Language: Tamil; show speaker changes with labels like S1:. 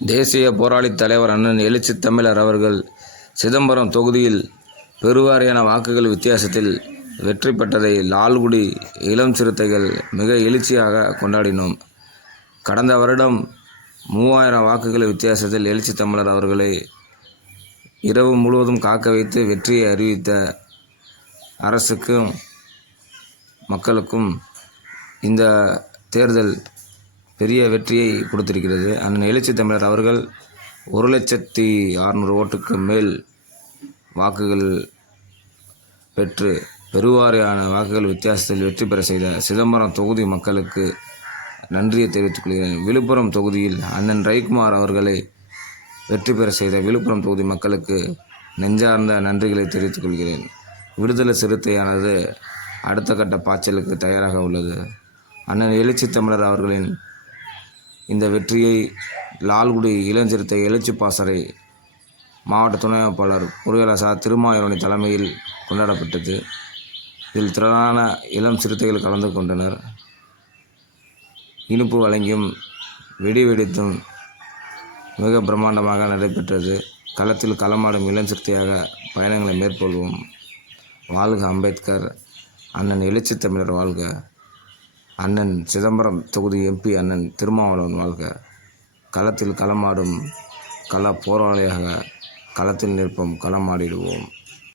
S1: தேசிய போராளி தலைவர் அண்ணன் எழுச்சி தமிழர் அவர்கள் சிதம்பரம் தொகுதியில் பெருவாரியான வாக்குகள் வித்தியாசத்தில் வெற்றி பெற்றதை லால்குடி இளம் சிறுத்தைகள் மிக எழுச்சியாக கொண்டாடினோம். கடந்த வருடம் மூவாயிரம் வாக்குகள் வித்தியாசத்தில் எழுச்சி தமிழர் அவர்களை இரவு முழுவதும் காக்க வைத்து வெற்றியை அறிவித்த அரசுக்கும் மக்களுக்கும் இந்த தேர்தல் பெரிய வெற்றியை கொடுத்திருக்கிறது. அண்ணன் எழுச்சி தமிழர் அவர்கள் ஒரு லட்சத்தி அறுநூறு ஓட்டுக்கு மேல் வாக்குகள் பெற்று பெருவாரியான வாக்குகள் வித்தியாசத்தில் வெற்றி பெற செய்த சிதம்பரம் தொகுதி மக்களுக்கு நன்றியை தெரிவித்துக் கொள்கிறேன். விழுப்புரம் தொகுதியில் அண்ணன் ரவிக்குமார் அவர்களை வெற்றி பெற செய்த விழுப்புரம் தொகுதி மக்களுக்கு நெஞ்சார்ந்த நன்றிகளை தெரிவித்துக் கொள்கிறேன். விடுதலை சிறுத்தையானது அடுத்த கட்ட பாய்ச்சலுக்கு தயாராக உள்ளது. அண்ணன் எழுச்சி தமிழர் அவர்களின் இந்த வெற்றியை லால்குடி இளஞ்சிறுத்தை எழுச்சி பாசறை மாவட்ட துணை அமைப்பாளர் முருகலசா திருமாயூரணி தலைமையில் கொண்டாடப்பட்டது. இதில் திரளான இளம் சிறுத்தைகள் கலந்து கொண்டனர். இனிப்பு வழங்கியும் வெடி வெடித்தும் மிக பிரம்மாண்டமாக நடைபெற்றது. களத்தில் களமாடும் இளம் சிறுத்தையாக பயணங்களை மேற்கொள்வோம். வாழ்க அம்பேத்கர். அண்ணன் எழுச்சி தமிழர் வாழ்க. அண்ணன் சிதம்பரம் தொகுதி எம்பி அண்ணன் திருமாவளவன் வாழ்க. களத்தில் களமாடும் கள போராளியாக களத்தில் நிற்போம் களமாடிடுவோம்